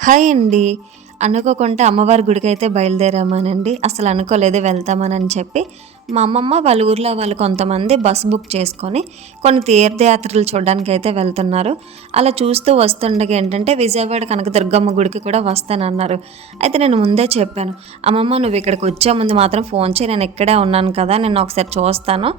Hi అండి. అనుకోకుండా అమ్మవారి గుడికి అయితే బయలుదేరామానండి. అసలు అనుకోలేదు వెళ్తామని చెప్పి మా అమ్మమ్మ వాళ్ళ ఊర్లో వాళ్ళు కొంతమంది బస్ బుక్ చేసుకొని కొన్ని తీర్థయాత్రలు చూడడానికి అయితే వెళ్తున్నారు. అలా చూస్తూ వస్తుండగా ఏంటంటే విజయవాడ కనకదుర్గమ్మ గుడికి కూడా వస్తానన్నారు. అయితే నేను ముందే చెప్పాను అమ్మమ్మ నువ్వు ఇక్కడికి వచ్చే ముందు మాత్రం ఫోన్ చేయి నేను ఇక్కడే ఉన్నాను కదా నేను ఒకసారి చూస్తాను.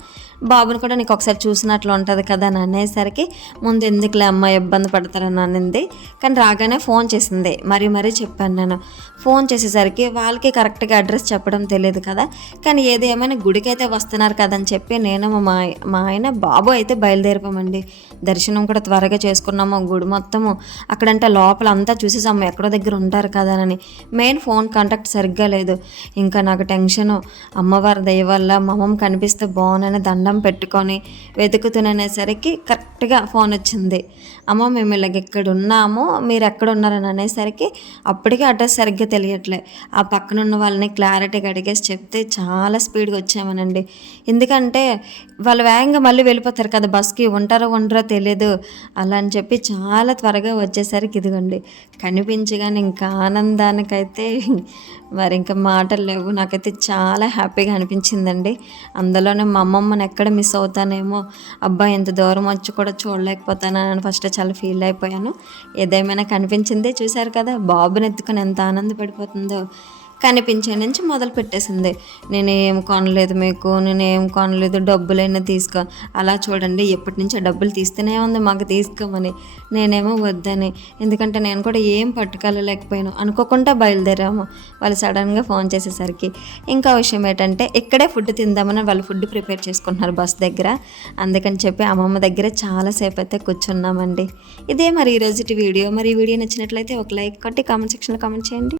బాబుని కూడా నీకు ఒకసారి చూసినట్లు ఉంటుంది కదా అని అనేసరికి ముందు ఎందుకులే అమ్మ ఇబ్బంది పడతారని అనింది. కానీ రాగానే ఫోన్ చేసింది. మరీ మరీ చెప్పాను నేను. ఫోన్ చేసేసరికి వాళ్ళకి కరెక్ట్గా అడ్రస్ చెప్పడం తెలియదు కదా. కానీ ఏది ఏమైనా గుడికి అయితే వస్తున్నారు కదని చెప్పి నేను మా మా ఆయన బాబు అయితే బయలుదేరిపోమండి. దర్శనం కూడా త్వరగా చేసుకున్నాము. గుడి మొత్తము అక్కడంటే లోపల అంతా చూసేసాము ఎక్కడో దగ్గర ఉంటారు కదా అని మెయిన్ ఫోన్ కాంటాక్ట్ సరిగ్గా లేదు. ఇంకా నాకు టెన్షను. అమ్మవారి దయ వల్ల మా అమ్మమ్మ కనిపిస్తే బాగునని దండం పెట్టుకొని వెతుకుతుననేసరికి కరెక్ట్గా ఫోన్ వచ్చింది. అమ్మ మేము ఇలాగ ఇక్కడ ఉన్నాము మీరు ఎక్కడ ఉన్నారని అనేసరికి అప్పటికే అడ్రస్ సరిగ్గా తెలియట్లే. ఆ పక్కన ఉన్న వాళ్ళని క్లారిటీగా అడిగేసి చెప్తే చాలా స్పీడ్గా వచ్చాము వచ్చామనండి ఎందుకంటే వాళ్ళు వేగంగా మళ్ళీ వెళ్ళిపోతారు కదా బస్కి ఉంటారో ఉండరో తెలియదు అలా అని చెప్పి చాలా త్వరగా వచ్చేసరికి ఇదిగోండి. కనిపించగానే ఇంకా ఆనందానికైతే మరి ఇంకా మాటలు లేవు. నాకైతే చాలా హ్యాపీగా అనిపించిందండి. అందులోనే మా అమ్మమ్మని ఎక్కడ మిస్ అవుతానేమో అబ్బాయి ఎంత దూరం వచ్చి కూడా చూడలేకపోతానని ఫస్ట్ చాలా ఫీల్ అయిపోయాను. ఏదేమైనా కనిపించిందే చూశారు కదా బాబుని ఎత్తుకొని ఎంత ఆనందపడిపోతుందో. కనిపించే నుంచి మొదలు పెట్టేసింది. నేను ఏం కొనలేదు మీకు నేను ఏం కొనలేదు డబ్బులైనా తీసుకో. అలా చూడండి ఎప్పటి నుంచి డబ్బులు తీస్తేనే ఉంది మాకు తీసుకోమని. నేనేమో వద్దని. ఎందుకంటే నేను కూడా ఏం పట్టుకెళ్ళలేకపోయాను. అనుకోకుండా బయలుదేరాము. వాళ్ళు సడన్గా ఫోన్ చేసేసరికి ఇంకా విషయం ఏంటంటే ఇక్కడే ఫుడ్ తిందామని వాళ్ళు ఫుడ్ ప్రిపేర్ చేసుకుంటున్నారు బస్ దగ్గర. అందుకని చెప్పి అమ్మమ్మ దగ్గర చాలాసేపు అయితే కూర్చున్నామండి. ఇదే మరి ఈరోజు వీడియో. మరి ఈ వీడియో నచ్చినట్లయితే ఒక లైక్ కొట్టి కామెంట్ సెక్షన్లో కామెంట్ చేయండి.